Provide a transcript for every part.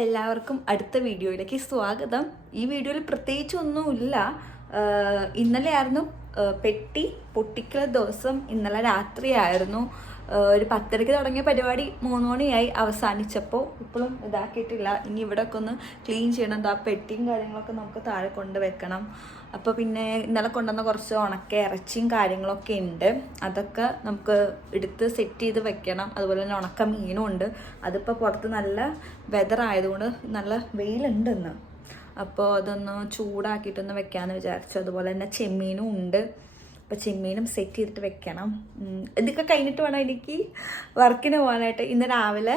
എല്ലാവർക്കും അടുത്ത വീഡിയോയിലേക്ക് സ്വാഗതം. ഈ വീഡിയോയിൽ പ്രത്യേകിച്ച് ഒന്നുമില്ല. ഇന്നലെ ആയിരുന്നു പെട്ടി പൊട്ടിക്കൽ ദിവസം. ഇന്നലെ രാത്രിയായിരുന്നു. ഒരു 10:30 തുടങ്ങിയ പരിപാടി 3 മണിയായി അവസാനിച്ചപ്പോൾ ഇപ്പോഴും ഇതാക്കിയിട്ടില്ല. ഇനി ഇവിടെയൊക്കെ ഒന്ന് ക്ലീൻ ചെയ്യണം. ആ പെട്ടിയും കാര്യങ്ങളൊക്കെ നമുക്ക് താഴെ കൊണ്ട് വെക്കണം. അപ്പോൾ പിന്നെ ഇന്നലെ കൊണ്ടുവന്ന കുറച്ച് ഉണക്ക ഇറച്ചിയും കാര്യങ്ങളൊക്കെ ഉണ്ട്. അതൊക്കെ നമുക്ക് എടുത്ത് സെറ്റ് ചെയ്ത് വെക്കണം. അതുപോലെ തന്നെ ഉണക്ക മീനും ഉണ്ട്. അതിപ്പോൾ പുറത്ത് നല്ല വെതർ ആയതുകൊണ്ട് നല്ല വെയിലുണ്ട് ഇന്ന്. അപ്പോൾ അതൊന്ന് ചൂടാക്കിയിട്ടൊന്ന് വെക്കാമെന്ന് വിചാരിച്ചു. അതുപോലെ തന്നെ ചെമ്മീനും ഉണ്ട്. അപ്പോൾ ചെമ്മീനും സെറ്റ് ചെയ്തിട്ട് വെക്കണം. ഇതൊക്കെ കഴിഞ്ഞിട്ട് വേണം എനിക്ക് വർക്കിന് പോകാനായിട്ട്. ഇന്ന് രാവിലെ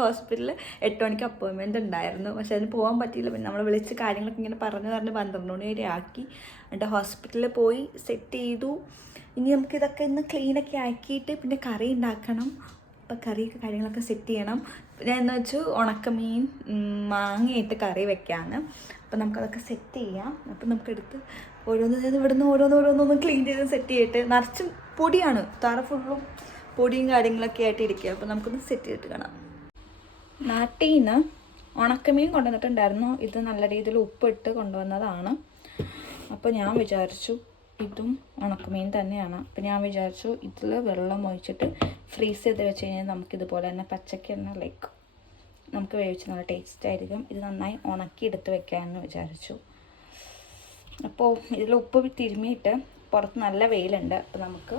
ഹോസ്പിറ്റലിൽ 8 മണിക്ക് അപ്പോയിൻമെൻറ്റ് ഉണ്ടായിരുന്നു. പക്ഷെ അതിന് പോകാൻ പറ്റിയില്ല. പിന്നെ നമ്മൾ വിളിച്ച് കാര്യങ്ങളൊക്കെ ഇങ്ങനെ പറഞ്ഞ് 12 മണി വരെ ആക്കി. എന്നിട്ട് ഹോസ്പിറ്റലിൽ പോയി സെറ്റ് ചെയ്തു. ഇനി നമുക്കിതൊക്കെ ഇന്ന് ക്ലീനൊക്കെ ആക്കിയിട്ട് പിന്നെ കറി ഉണ്ടാക്കണം. അപ്പോൾ കറിയൊക്കെ കാര്യങ്ങളൊക്കെ സെറ്റ് ചെയ്യണം. ഞാൻ എന്ന് വെച്ചു ഉണക്കമീൻ മാങ്ങയിട്ട് കറി വെക്കാമെന്ന്. അപ്പോൾ നമുക്കതൊക്കെ സെറ്റ് ചെയ്യാം. അപ്പോൾ നമുക്കെടുത്ത് ഇവിടുന്ന് ഓരോന്നോരോന്നൊന്ന് ക്ലീൻ ചെയ്ത് സെറ്റ് ചെയ്തിട്ട് നിറച്ചും പൊടിയാണ്. തറ ഫുള്ളും പൊടിയും കാര്യങ്ങളൊക്കെ ആയിട്ട് ഇരിക്കുക. അപ്പോൾ നമുക്കൊന്ന് സെറ്റ് ചെയ്തിട്ട് കാണാം. നാട്ടിൽ നിന്ന് ഉണക്കമീൻ കൊണ്ടുവന്നിട്ടുണ്ടായിരുന്നു. ഇത് നല്ല രീതിയിൽ ഉപ്പിട്ട് കൊണ്ടുവന്നതാണ്. അപ്പോൾ ഞാൻ വിചാരിച്ചു ഇതും ഉണക്കമീൻ തന്നെയാണ്. അപ്പോൾ ഞാൻ വിചാരിച്ചു ഇതിൽ വെള്ളം ഒഴിച്ചിട്ട് ഫ്രീസ് ചെയ്ത് വെച്ച് കഴിഞ്ഞാൽ നമുക്കിതുപോലെ തന്നെ പച്ചക്ക് തന്നെ നമുക്ക് വേവിച്ച് നല്ല ടേസ്റ്റ് ആയിരിക്കും. ഇത് നന്നായി ഉണക്കി എടുത്ത് വെക്കാമെന്ന് വിചാരിച്ചു. അപ്പോൾ ഇതിൽ ഉപ്പ് തിരുമ്മിയിട്ട് പുറത്ത് നല്ല വെയിലുണ്ട്. അപ്പോൾ നമുക്ക്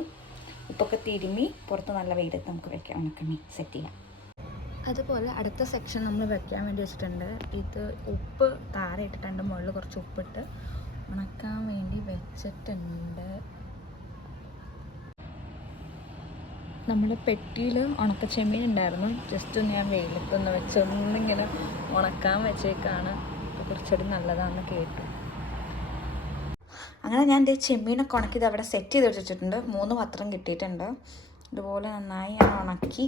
ഉപ്പൊക്കെ തിരുമ്മി പുറത്ത് നല്ല വെയിലത്ത് നമുക്ക് വെക്കാം. ഉണക്കമീൻ സെറ്റ് ചെയ്യാം. അതുപോലെ അടുത്ത സെക്ഷൻ നമ്മൾ വെക്കാൻ വേണ്ടി വെച്ചിട്ടുണ്ട്. ഇത് ഉപ്പ് താഴെ ഇട്ടിട്ടുണ്ട്. മുകളിൽ കുറച്ച് ഉപ്പിട്ട് ഉണക്കാൻ വേണ്ടി വെച്ചിട്ടുണ്ട്. നമ്മൾ പെട്ടിയിൽ ഉണക്ക ചെമ്മീൻ ഉണ്ടായിരുന്നു. ജസ്റ്റ് ഞാൻ വെയിലത്തൊന്ന് വെച്ചൊന്നിങ്ങനെ ഉണക്കാൻ വെച്ചേക്കാണ്. അപ്പോൾ കുറച്ചുകൂടി നല്ലതാണെന്ന് കേട്ടു. അങ്ങനെ ഞാൻ എൻ്റെ ചെമ്മീനൊക്കെ ഉണക്കിയത് അവിടെ സെറ്റ് ചെയ്ത് വെച്ചിട്ടുണ്ട്. 3 പത്രം കിട്ടിയിട്ടുണ്ട്. ഇതുപോലെ നന്നായി ഞാൻ ഉണക്കി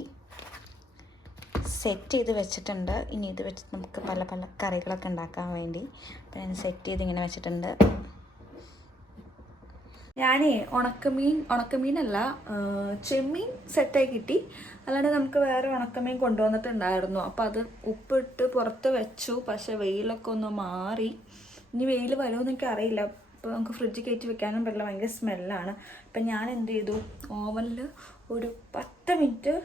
സെറ്റ് ചെയ്ത് വെച്ചിട്ടുണ്ട്. ഇനി ഇത് വെച്ച് നമുക്ക് പല പല കറികളൊക്കെ ഉണ്ടാക്കാൻ വേണ്ടി അപ്പോൾ ഞാൻ സെറ്റ് ചെയ്ത് ഇങ്ങനെ വെച്ചിട്ടുണ്ട്. ഞാനേ ഉണക്കമീനല്ല ചെമ്മീൻ സെറ്റായി കിട്ടി. അല്ലാണ്ട് നമുക്ക് വേറെ ഉണക്കമീൻ കൊണ്ടുവന്നിട്ടുണ്ടായിരുന്നു. അപ്പോൾ അത് ഉപ്പിട്ട് പുറത്ത് വെച്ചു. പക്ഷേ വെയിലൊക്കെ ഒന്ന് മാറി. ഇനി വെയിൽ വരുമെന്ന് എനിക്ക് അറിയില്ല. അപ്പോൾ നമുക്ക് ഫ്രിഡ്ജിൽ കയറ്റി വെക്കാനും പറ്റില്ല. ഭയങ്കര സ്മെല്ലാണ്. അപ്പം ഞാൻ എന്ത് ചെയ്തു, ഓവനിൽ ഒരു 10 മിനിറ്റ്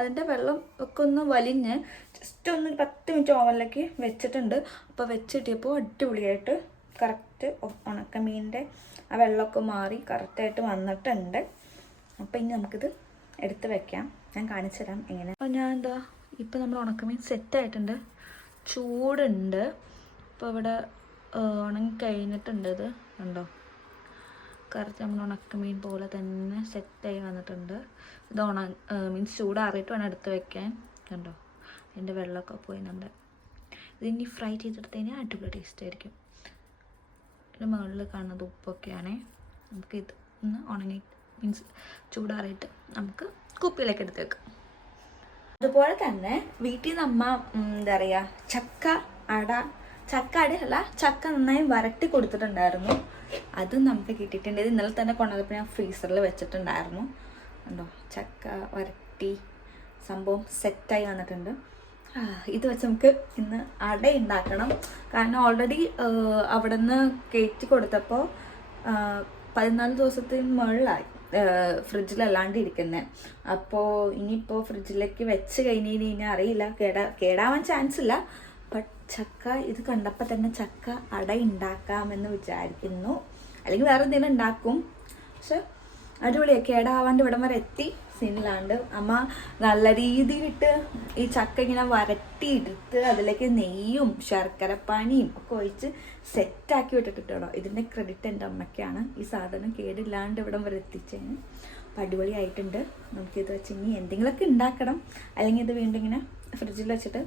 അതിൻ്റെ വെള്ളം ഒക്കെ ഒന്ന് വലിഞ്ഞ് ജസ്റ്റ് ഒന്ന് 10 മിനിറ്റ് ഓവനിലേക്ക് വെച്ചിട്ടുണ്ട്. അപ്പോൾ വെച്ചിട്ടിയപ്പോൾ അടിപൊളിയായിട്ട് കറക്റ്റ് ഉണക്കമീനിൻ്റെ ആ വെള്ളമൊക്കെ മാറി കറക്റ്റായിട്ട് വന്നിട്ടുണ്ട്. അപ്പോൾ ഇനി നമുക്കിത് എടുത്ത് വെക്കാം. ഞാൻ കാണിച്ചു തരാം എങ്ങനെ. അപ്പോൾ ഞാൻ ഇപ്പോൾ നമ്മൾ ഉണക്കമീൻ സെറ്റായിട്ടുണ്ട്. ചൂടുണ്ട്. അപ്പോൾ ഇവിടെ ഉണങ്ങി കഴിഞ്ഞിട്ടുണ്ട്. ഇത് കണ്ടോ, കറക്റ്റ് നമ്മൾ ഉണക്കമീൻ പോലെ തന്നെ സെറ്റായി വന്നിട്ടുണ്ട്. ഇത് മീൻസ് ചൂടാറിയിട്ട് വേണം എടുത്ത് വെക്കാൻ. കണ്ടോ, അതിൻ്റെ വെള്ളമൊക്കെ പോയിട്ടുണ്ട്. ഇതിനി ഫ്രൈ ചെയ്തെടുത്ത് കഴിഞ്ഞാൽ അടിപൊളി ടേസ്റ്റ് ആയിരിക്കും. ഇതിന് മുകളിൽ കാണുന്നത് ഉപ്പൊക്കെയാണേ. നമുക്ക് ഇത് ഒന്ന് ഉണങ്ങി മീൻസ് ചൂടാറിയിട്ട് നമുക്ക് കുപ്പിയിലേക്ക് എടുത്ത് വെക്കാം. അതുപോലെ തന്നെ വീട്ടിൽ നിന്ന് അമ്മ എന്താ പറയുക, ചക്ക അടയല്ല, ചക്ക നന്നായി വരട്ടി കൊടുത്തിട്ടുണ്ടായിരുന്നു. അതും നമുക്ക് കിട്ടിയിട്ടുണ്ട്. ഇത് ഇന്നലെ തന്നെ കൊണ്ടുവന്നപ്പോൾ ഞാൻ ഫ്രീസറിൽ വെച്ചിട്ടുണ്ടായിരുന്നു. കണ്ടോ, ചക്ക വരട്ടി സംഭവം സെറ്റായി വന്നിട്ടുണ്ട്. ഇത് വെച്ച് നമുക്ക് ഇന്ന് അട ഉണ്ടാക്കണം. കാരണം ഓൾറെഡി അവിടെ നിന്ന് കയറ്റി കൊടുത്തപ്പോൾ 14 ദിവസത്തിന് മുകളിലായി ഫ്രിഡ്ജിലല്ലാണ്ട് ഇരിക്കുന്നത്. അപ്പോൾ ഇനിയിപ്പോൾ ഫ്രിഡ്ജിലേക്ക് വെച്ച് കഴിഞ്ഞാൽ അറിയില്ല, കേടാവാൻ ചാൻസ് ഇല്ല. ബട്ട് ചക്ക ഇത് കണ്ടപ്പോൾ തന്നെ ചക്ക അട ഉണ്ടാക്കാമെന്ന് വിചാരിക്കുന്നു. അല്ലെങ്കിൽ വേറെ എന്തെങ്കിലും ഉണ്ടാക്കും. പക്ഷെ അടിപൊളിയാണ്. കേടാവാണ്ട് ഇവിടം വരെ എത്തി. സീനിലാണ്ട് അമ്മ നല്ല രീതിയിലിട്ട് ഈ ചക്ക ഇങ്ങനെ വരട്ടിയെടുത്ത് അതിലേക്ക് നെയ്യും ശർക്കരപ്പാനിയും ഒക്കെ ഒഴിച്ച് സെറ്റാക്കി വിട്ടിട്ടുണ്ടോ. ഇതിൻ്റെ ക്രെഡിറ്റ് എൻ്റെ അമ്മയ്ക്കാണ്. ഈ സാധനം കേടില്ലാണ്ട് ഇവിടം വരെ എത്തിച്ചതിന്. അപ്പോൾ അടിപൊളിയായിട്ടുണ്ട്. നമുക്കിത് വെച്ച് ഇനി എന്തെങ്കിലുമൊക്കെ ഉണ്ടാക്കണം. അല്ലെങ്കിൽ ഇത് വീണ്ടും ഇങ്ങനെ ഫ്രിഡ്ജിൽ വെച്ചിട്ട്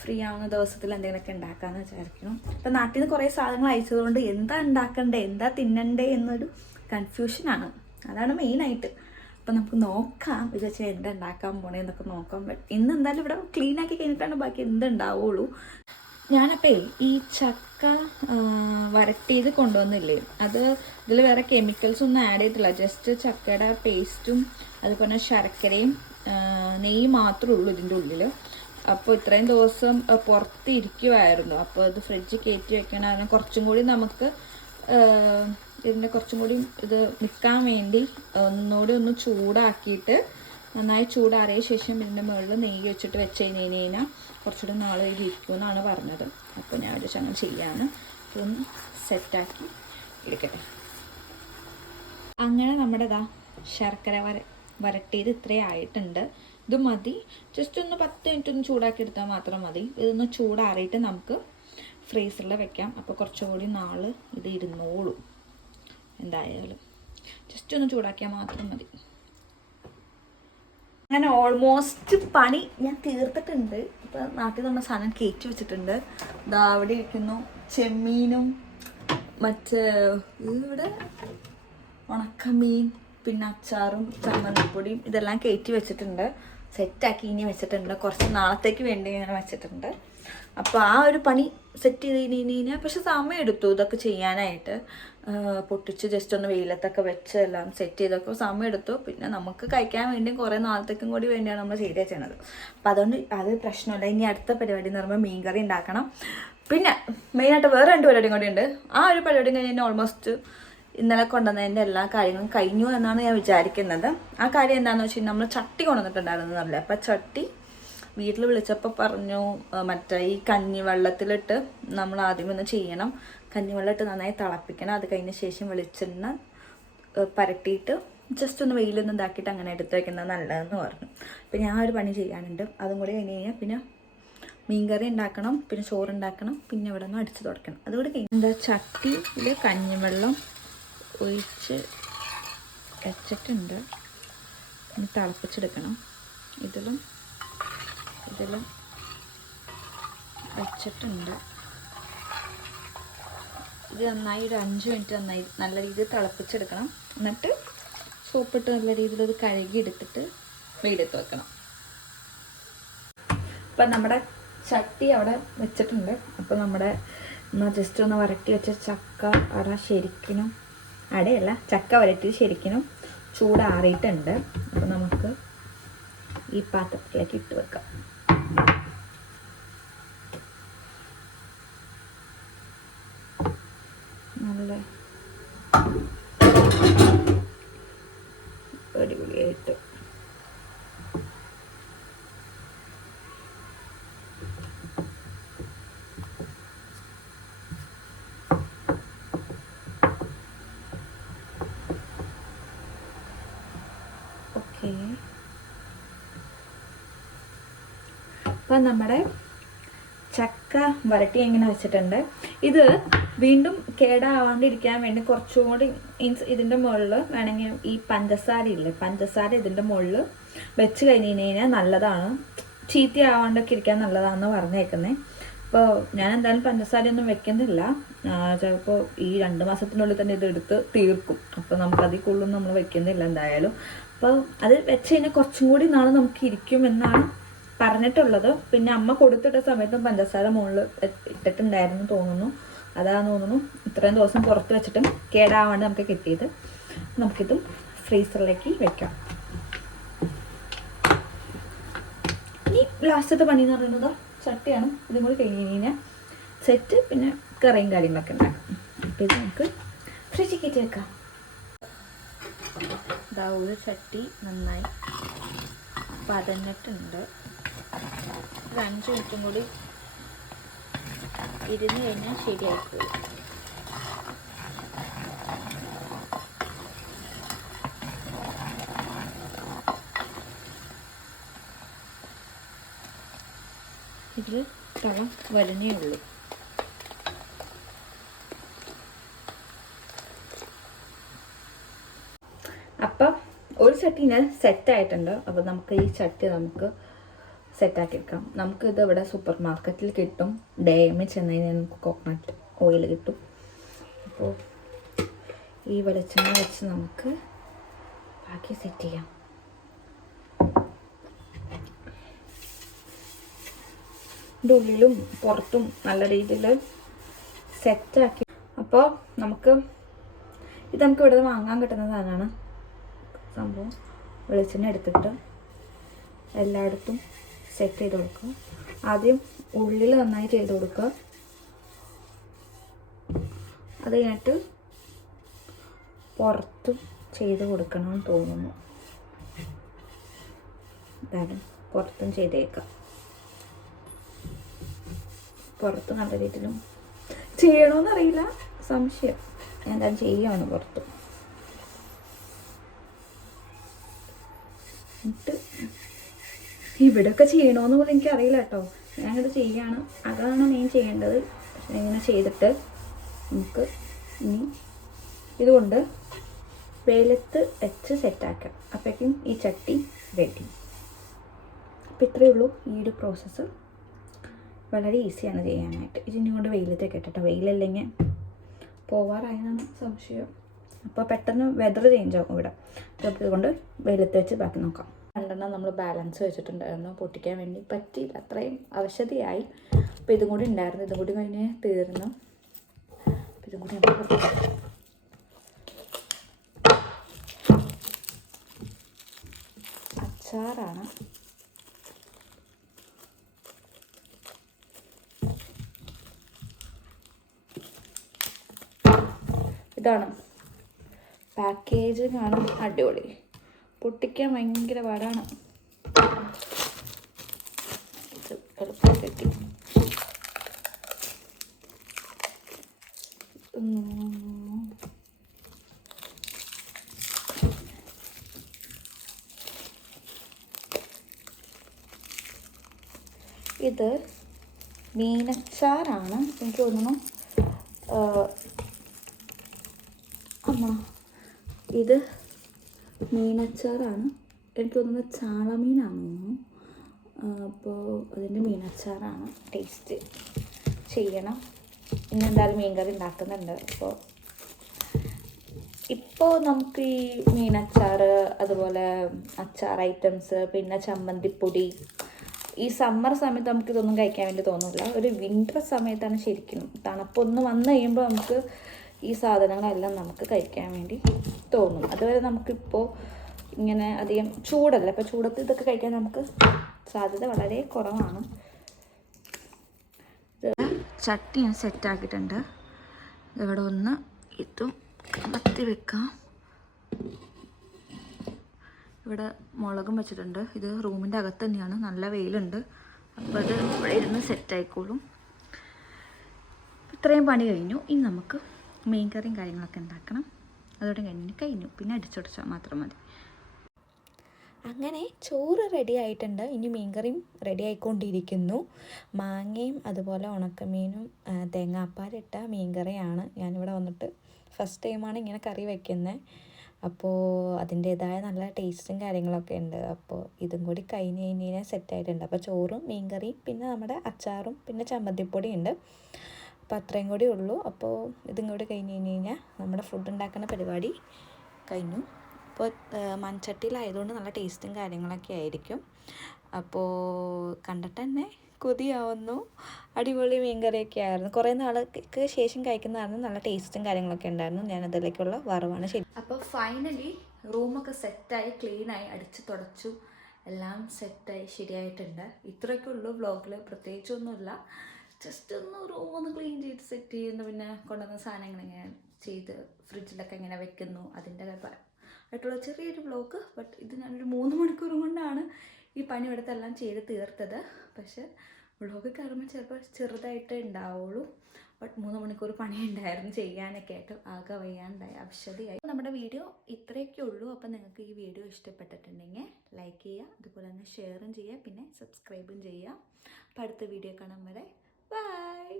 ഫ്രീ ആവുന്ന ദിവസത്തിൽ എന്തെങ്കിലുമൊക്കെ ഉണ്ടാക്കാമെന്ന് വിചാരിക്കണം. ഇപ്പം നാട്ടിൽ നിന്ന് കുറേ സാധനങ്ങൾ അയച്ചതുകൊണ്ട് എന്താ ഉണ്ടാക്കണ്ടേ, എന്താ തിന്നണ്ടേ എന്നൊരു കൺഫ്യൂഷനാണ്. അതാണ് മെയിനായിട്ട്. അപ്പം നമുക്ക് നോക്കാം ഇത് വെച്ചാൽ എന്താ ഉണ്ടാക്കാൻ പോണേ എന്നൊക്കെ നോക്കാം. ബട്ട് ഇന്ന് എന്തായാലും ഇവിടെ ക്ലീനാക്കി കഴിഞ്ഞിട്ടാണ് ബാക്കി എന്തുണ്ടാവുള്ളൂ. ഞാനപ്പോൾ ഈ ചക്ക വരട്ടിയത് കൊണ്ടുവന്നില്ലേ, അത് ഇതിൽ വേറെ കെമിക്കൽസ് ഒന്നും ആഡ് ചെയ്തിട്ടില്ല. ജസ്റ്റ് ചക്കയുടെ പേസ്റ്റും അതുപോലെ ശർക്കരയും നെയ്യ് മാത്രമേ ഉള്ളൂ ഇതിൻ്റെ ഉള്ളിൽ. അപ്പോൾ ഇത്രയും ദിവസം പുറത്തിരിക്കുമായിരുന്നു. അപ്പോൾ ഇത് ഫ്രിഡ്ജ് കയറ്റി വെക്കണം. അതിന് കുറച്ചും കൂടി നമുക്ക് ഇതിൻ്റെ കുറച്ചും കൂടി ഇത് നിൽക്കാൻ വേണ്ടി ഒന്നുകൂടി ഒന്ന് ചൂടാക്കിയിട്ട് നന്നായി ചൂടാറിയ ശേഷം ഇതിൻ്റെ മുകളിൽ നെയ്യ് വെച്ചിട്ട് വെച്ച് കഴിഞ്ഞാൽ കുറച്ചുകൂടി നാളെ ഇരിക്കുമെന്നാണ് പറഞ്ഞത്. അപ്പോൾ ഞാൻ വിചാരിച്ചു അങ്ങനെ ചെയ്യാമെന്ന്. ഇതൊന്ന് സെറ്റാക്കി എടുക്കട്ടെ. അങ്ങനെ നമ്മുടെ ശർക്കര വരട്ടിയത് ഇത്രയും ആയിട്ടുണ്ട്. ഇത് മതി. ജസ്റ്റ് ഒന്ന് 10 മിനിറ്റ് ഒന്ന് ചൂടാക്കി എടുത്താൽ മാത്രം മതി. ഇതൊന്ന് ചൂടാറിയിട്ട് നമുക്ക് ഫ്രീസറിൽ വെക്കാം. അപ്പോൾ കുറച്ചുകൂടി നാൾ ഇത് ഇരുന്നോളും. എന്തായാലും ജസ്റ്റ് ഒന്ന് ചൂടാക്കിയാൽ മാത്രം മതി. അങ്ങനെ ഓൾമോസ്റ്റ് പണി ഞാൻ തീർത്തിട്ടുണ്ട്. ഇപ്പോൾ നാട്ടിൽ നിന്ന് സാധനം കയറ്റി വെച്ചിട്ടുണ്ട്. ഇതാ അവിടെ ഇരിക്കുന്നു ചെമ്മീനും മറ്റേ ഇവിടെ ഉണക്കമീൻ, പിന്നെ അച്ചാറും ചമ്മന്തിപ്പൊടിയും ഇതെല്ലാം കയറ്റി വെച്ചിട്ടുണ്ട്. സെറ്റാക്കി ഇനി വെച്ചിട്ടുണ്ട്. കുറച്ച് നാളത്തേക്ക് വേണ്ടി ഇങ്ങനെ വെച്ചിട്ടുണ്ട്. അപ്പോൾ ആ ഒരു പണി സെറ്റ് ചെയ്ത് കഴിഞ്ഞാൽ പക്ഷെ സമയം എടുത്തു ഇതൊക്കെ ചെയ്യാനായിട്ട്. പൊട്ടിച്ച് ജസ്റ്റ് ഒന്ന് വെയിലത്തൊക്കെ വെച്ച് എല്ലാം സെറ്റ് ചെയ്തൊക്കെ സമയം എടുത്തു. പിന്നെ നമുക്ക് കഴിക്കാൻ വേണ്ടിയും കുറേ നാളത്തേക്കും കൂടി വേണ്ടിയാണ് നമ്മൾ ചെയ്ത് ചെയ്യണത്. അപ്പം അതുകൊണ്ട് അത് പ്രശ്നമില്ല. ഇനി അടുത്ത പരിപാടി എന്ന് പറയുമ്പോൾ മീൻകറി ഉണ്ടാക്കണം. പിന്നെ മെയിനായിട്ട് വേറെ 2 പരിപാടിയും കൂടി ഉണ്ട്. ആ ഒരു പരിപാടി കഴിഞ്ഞാൽ ഓൾമോസ്റ്റ് ഇന്നലെ കൊണ്ടുവന്നതിൻ്റെ എല്ലാ കാര്യങ്ങളും കഴിഞ്ഞു എന്നാണ് ഞാൻ വിചാരിക്കുന്നത്. ആ കാര്യം എന്താണെന്ന് വെച്ച് കഴിഞ്ഞാൽ നമ്മൾ ചട്ടി കൊണ്ടുവന്നിട്ടുണ്ടായിരുന്നല്ലേ. അപ്പം ചട്ടി വീട്ടിൽ വിളിച്ചപ്പോൾ പറഞ്ഞു മറ്റേ ഈ കഞ്ഞിവെള്ളത്തിലിട്ട് നമ്മൾ ആദ്യം ഒന്ന് ചെയ്യണം. കഞ്ഞിവെള്ളം ഇട്ട് നന്നായി തിളപ്പിക്കണം. അത് കഴിഞ്ഞ ശേഷം വെളിച്ചെണ്ണ പരട്ടിയിട്ട് ജസ്റ്റ് ഒന്ന് വെയിലൊന്നും ഇതാക്കിയിട്ട് അങ്ങനെ എടുത്ത് വയ്ക്കുന്നത് നല്ലതെന്ന് പറഞ്ഞു. അപ്പം ഞാൻ ഒരു പണി ചെയ്യാനുണ്ട്. അതും കൂടി കഴിഞ്ഞ് കഴിഞ്ഞാൽ പിന്നെ മീൻകറി ഉണ്ടാക്കണം, പിന്നെ ചോറുണ്ടാക്കണം, പിന്നെ ഇവിടെ നിന്ന് അടിച്ച് തുടക്കണം. അതുകൂടി കഴിഞ്ഞാൽ ചട്ടിയിൽ കഞ്ഞിവെള്ളം ഒഴിച്ച് വെച്ചിട്ടുണ്ട്. ഇനി തിളപ്പിച്ചെടുക്കണം. ഇതിലും വെച്ചിട്ടുണ്ട്. ഇത് നന്നായി ഒരു 5 മിനിറ്റ് നന്നായി നല്ല രീതിയിൽ തിളപ്പിച്ചെടുക്കണം. എന്നിട്ട് സോപ്പിട്ട് നല്ല രീതിയിൽ ഇത് കഴുകി എടുത്തിട്ട് വെയിലത്ത് വെക്കണം. അപ്പം നമ്മുടെ ചട്ടി അവിടെ വെച്ചിട്ടുണ്ട്. അപ്പോൾ നമ്മുടെ ജസ്റ്റ് ഒന്ന് വരട്ടി വെച്ച ചക്ക ശരിക്കും അടയല്ല, ചക്ക വരട്ടി ശരിക്കും ചൂടാറിയിട്ടുണ്ട്. അപ്പോൾ നമുക്ക് ഈ പാത്രത്തിലേക്ക് ഇട്ട് വെക്കാം. നല്ല അടിപൊളിയായിട്ട് ഓക്കെ. അപ്പം നമ്മുടെ ചക്ക വരട്ടി എങ്ങനെ വെച്ചിട്ടുണ്ട്. ഇത് വീണ്ടും കേടാവാണ്ടിരിക്കാൻ വേണ്ടി കുറച്ചുകൂടി മീൻസ് ഇതിൻ്റെ മുകളിൽ വേണമെങ്കിൽ ഈ പഞ്ചസാര ഇതിൻ്റെ മുകളിൽ വെച്ച് കഴിഞ്ഞാൽ നല്ലതാണ്. ചീത്തയാവാണ്ടൊക്കെ ഇരിക്കാൻ നല്ലതാണെന്ന് പറഞ്ഞേക്കുന്നത്. അപ്പോൾ ഞാൻ എന്തായാലും പഞ്ചസാരയൊന്നും വെക്കുന്നില്ല. ചിലപ്പോൾ ഈ 2 മാസത്തിനുള്ളിൽ തന്നെ ഇത് എടുത്ത് തീർക്കും. അപ്പോൾ നമുക്കതിൽ കൂടുതലും നമ്മൾ വെക്കുന്നില്ല എന്തായാലും. അപ്പോൾ അത് വെച്ച് കഴിഞ്ഞാൽ കുറച്ചും കൂടി നാളെ നമുക്ക് ഇരിക്കുമെന്നാണ് പറഞ്ഞിട്ടുള്ളത്. പിന്നെ അമ്മ കൊടുത്തിട്ട സമയത്തും പഞ്ചസാര മുകളിൽ ഇട്ടിട്ടുണ്ടായിരുന്നു തോന്നുന്നു. അതാന്ന് തോന്നുന്നു ഇത്രയും ദിവസം പുറത്ത് വെച്ചിട്ടും കേടാവാണ്ട് നമുക്ക് കിട്ടിയത്. നമുക്കിതും ഫ്രീസറിലേക്ക് വെക്കാം. ഈ ലാസ്റ്റത്തെ പണി എന്ന് പറയുന്നത് ചട്ടിയാണ്. ഇതും കൂടി കഴിഞ്ഞ് കഴിഞ്ഞാൽ സെറ്റ്. പിന്നെ കറിയും കാര്യങ്ങളൊക്കെ ഉണ്ടാക്കാം. അപ്പോൾ ഇത് നമുക്ക് ഫ്രിഡ്ജിൽ കയറ്റി വെക്കാം. ഇതാ ഒരു ചട്ടി നന്നായി പതഞ്ഞിട്ടുണ്ട്. 5 മിനിറ്റും കൂടി ഇരുന്ന് കഴിഞ്ഞാൽ ശരിയായിപ്പോയി. ഇതിൽ തളം വരുന്നേ ഉള്ളൂ. അപ്പം ഒരു ചട്ടി ഞാൻ സെറ്റായിട്ടുണ്ട്. അപ്പോൾ നമുക്ക് ഈ ചട്ടി നമുക്ക് സെറ്റാക്കി എടുക്കാം. നമുക്കിത് ഇവിടെ സൂപ്പർ മാർക്കറ്റിൽ കിട്ടും. ഡേമിൽ ചെന്ന് കഴിഞ്ഞാൽ നമുക്ക് കോക്കനട്ട് ഓയിൽ കിട്ടും. അപ്പോൾ ഈ വെളിച്ചെണ്ണ വെച്ച് നമുക്ക് ബാക്കി സെറ്റ് ചെയ്യാം. ഇതിൻ്റെ ഉള്ളിലും പുറത്തും നല്ല രീതിയിൽ സെറ്റാക്കി. അപ്പോൾ ഇത് നമുക്ക് ഇവിടെ വാങ്ങാൻ കിട്ടുന്ന സാധനമാണ്. സംഭവം വെളിച്ചെണ്ണ എടുത്തിട്ട് എല്ലായിടത്തും സെറ്റ് ചെയ്ത് കൊടുക്കുക. ആദ്യം ഉള്ളിൽ നന്നായി ചെയ്ത് കൊടുക്കുക. അത് കഴിഞ്ഞിട്ട് പുറത്തും ചെയ്ത് കൊടുക്കണമെന്ന് തോന്നുന്നു. ഇതാണ് പുറത്തും ചെയ്തേക്കാം. പുറത്ത് നല്ല രീതിയിലും ചെയ്യണമെന്നറിയില്ല, സംശയം. ഞാൻ എന്തായാലും ചെയ്യുകയാണ് പുറത്ത്. എന്നിട്ട് ഇവിടെയൊക്കെ ചെയ്യണമെന്ന് പോലും എനിക്കറിയില്ല കേട്ടോ. ഞാനിത് ചെയ്യാണ്, അതാണ് മെയിൻ ചെയ്യേണ്ടത്. പക്ഷെ ഇങ്ങനെ ചെയ്തിട്ട് നമുക്ക് ഇനി ഇതുകൊണ്ട് വെയിലത്ത് വെച്ച് സെറ്റാക്കാം. അപ്പോഴേക്കും ഈ ചട്ടി റെഡി. അപ്പോൾ ഇത്രയേ ഉള്ളൂ ഈ ഒരു പ്രോസസ്സ്. വളരെ ഈസിയാണ് ചെയ്യാനായിട്ട്. ഇതിനെ കൊണ്ട് വെയിലത്തേക്ക് ഇട്ടിട്ടോ. വെയിലല്ലെങ്കിൽ പോവാറായതാണ് സംശയം. അപ്പോൾ പെട്ടെന്ന് വെതർ ചേഞ്ച് ആകും ഇവിടെ. നമുക്ക് ഇതുകൊണ്ട് വെയിലത്ത് വെച്ച് ബാക്കി നോക്കാം. 2 നമ്മൾ ബാലൻസ് വെച്ചിട്ടുണ്ടായിരുന്നു, പൊട്ടിക്കാൻ വേണ്ടി പറ്റിയില്ല, അത്രയും അവശതയായി. അപ്പോൾ ഇതും കൂടി ഉണ്ടായിരുന്നു, ഇതും കൂടി കഴിഞ്ഞ് തീർന്നു. ഇതും കൂടി അച്ചാറാണ്. ഇതാണ് പാക്കേജിങ് ആണ് അടിപൊളി. പൊട്ടിക്കാൻ ഭയങ്കര പാടാണ്. ഇത് എളുപ്പം കിട്ടി. ഇത് മീനച്ചാറാണ് എനിക്ക് തോന്നുന്നു. ഇത് മീനച്ചാറാണ് എനിക്ക് തോന്നുന്നത്. ചാളമീനാണെന്ന് തോന്നുന്നു. അപ്പോൾ അതിൻ്റെ മീനച്ചാറാണ്. ടേസ്റ്റ് ചെയ്യണം. ഇനി എന്തായാലും മീൻകറി ഉണ്ടാക്കുന്നുണ്ട്. ഇപ്പോൾ നമുക്ക് ഈ മീനച്ചാറ്, അതുപോലെ അച്ചാർ ഐറ്റംസ്, പിന്നെ ചമ്മന്തിപ്പൊടി, ഈ സമ്മർ സമയത്ത് നമുക്കിതൊന്നും കഴിക്കാൻ വേണ്ടി തോന്നില്ല. ഒരു വിൻ്റർ സമയത്താണ് ശരിക്കും തണുപ്പൊന്ന് വന്നു കഴിയുമ്പോൾ നമുക്ക് ഈ സാധനങ്ങളെല്ലാം നമുക്ക് കഴിക്കാൻ വേണ്ടി തോന്നും. അതുവരെ നമുക്കിപ്പോൾ ഇങ്ങനെ അധികം ചൂടല്ല. അപ്പോൾ ചൂടത്ത് ഇതൊക്കെ കഴിക്കാൻ നമുക്ക് സാധ്യത വളരെ കുറവാണ്. ചട്ടി ഞാൻ സെറ്റാക്കിയിട്ടുണ്ട്. ഇവിടെ ഒന്ന് ഇതും കത്തി വെക്കാം. ഇവിടെ മുളകും വെച്ചിട്ടുണ്ട്. ഇത് റൂമിൻ്റെ അകത്ത് തന്നെയാണ്, നല്ല വെയിലുണ്ട്. അപ്പോൾ അത് ഇവിടെ ഇരുന്ന് സെറ്റായിക്കോളും. ഇത്രയും പണി കഴിഞ്ഞു. ഇനി നമുക്ക് മീൻ കറിയും കാര്യങ്ങളൊക്കെ ഉണ്ടാക്കണം. അതോടെ കഴിഞ്ഞു. പിന്നെ അടിച്ചുടച്ചാൽ മാത്രം മതി. അങ്ങനെ ചോറ് റെഡി ആയിട്ടുണ്ട്. ഇനി മീൻകറിയും റെഡി ആയിക്കൊണ്ടിരിക്കുന്നു. മാങ്ങയും അതുപോലെ ഉണക്കമീനും തേങ്ങാപ്പാലിട്ട മീൻകറിയാണ്. ഞാനിവിടെ വന്നിട്ട് ഫസ്റ്റ് ടൈമാണ് ഇങ്ങനെ കറി വയ്ക്കുന്നത്. അപ്പോൾ അതിൻ്റേതായ നല്ല ടേസ്റ്റും കാര്യങ്ങളൊക്കെ ഉണ്ട്. അപ്പോൾ ഇതും കൂടി കഴിഞ്ഞ് സെറ്റായിട്ടുണ്ട്. അപ്പോൾ ചോറും മീൻകറിയും പിന്നെ നമ്മുടെ അച്ചാറും പിന്നെ ചമ്മന്തിപ്പൊടി ഉണ്ട്. അപ്പോൾ അത്രയും കൂടി ഉള്ളൂ. അപ്പോൾ ഇതും കൂടി കഴിഞ്ഞ് നമ്മുടെ ഫുഡ് ഉണ്ടാക്കുന്ന പരിപാടി കഴിഞ്ഞു. അപ്പോൾ മൺചട്ടിയിലായതുകൊണ്ട് നല്ല ടേസ്റ്റും കാര്യങ്ങളൊക്കെ ആയിരിക്കും. അപ്പോൾ കണ്ടിട്ട് തന്നെ കൊതിയാവുന്നു. അടിപൊളി മീൻകറിയൊക്കെ ആയിരുന്നു. കുറേ നാൾക്ക് ശേഷം കഴിക്കുന്നതാണ്. നല്ല ടേസ്റ്റും കാര്യങ്ങളൊക്കെ ഉണ്ടായിരുന്നു. ഞാനതിലേക്കുള്ള വറവാണ് ശരി. അപ്പോൾ ഫൈനലി റൂമൊക്കെ സെറ്റായി, ക്ലീനായി, അടിച്ച് തുടച്ചു, എല്ലാം സെറ്റായി ശരിയായിട്ടുണ്ട്. ഇത്രയൊക്കെ ഉള്ളൂ വ്ളോഗിൽ. പ്രത്യേകിച്ചൊന്നുമില്ല. ജസ്റ്റ് ഒന്ന് റൂമൊന്ന് ക്ലീൻ ചെയ്ത് സെറ്റ് ചെയ്യുന്നു. പിന്നെ കൊണ്ടുവന്ന സാധനങ്ങൾ ഇങ്ങനെ ചെയ്ത് ഫ്രിഡ്ജിലൊക്കെ ഇങ്ങനെ വെക്കുന്നു. അതിൻ്റെ ആയിട്ടുള്ള ചെറിയൊരു വ്ളോഗ്. ബട്ട് ഇത് ഞാനൊരു 3 മണിക്കൂർ കൊണ്ടാണ് ഈ പണി ഇവിടുത്തെ എല്ലാം ചെയ്ത് തീർത്തത്. പക്ഷെ വ്ളോഗ് കയറുമ്പോൾ ചിലപ്പോൾ ചെറുതായിട്ടേ ഉണ്ടാവുള്ളൂ. ബട്ട് 3 മണിക്കൂർ പണി ഉണ്ടായിരുന്നു ചെയ്യാനൊക്കെ ആയിട്ട്. ആകെ വയ്യാണ്ടായി, അവശതയായി. നമ്മുടെ വീഡിയോ ഇത്രയൊക്കെ ഉള്ളൂ. അപ്പോൾ നിങ്ങൾക്ക് ഈ വീഡിയോ ഇഷ്ടപ്പെട്ടിട്ടുണ്ടെങ്കിൽ ലൈക്ക് ചെയ്യുക, അതുപോലെ തന്നെ ഷെയറും ചെയ്യുക, പിന്നെ സബ്സ്ക്രൈബും ചെയ്യുക. അപ്പോൾ അടുത്ത വീഡിയോ കാണാൻ വരെ ബൈ.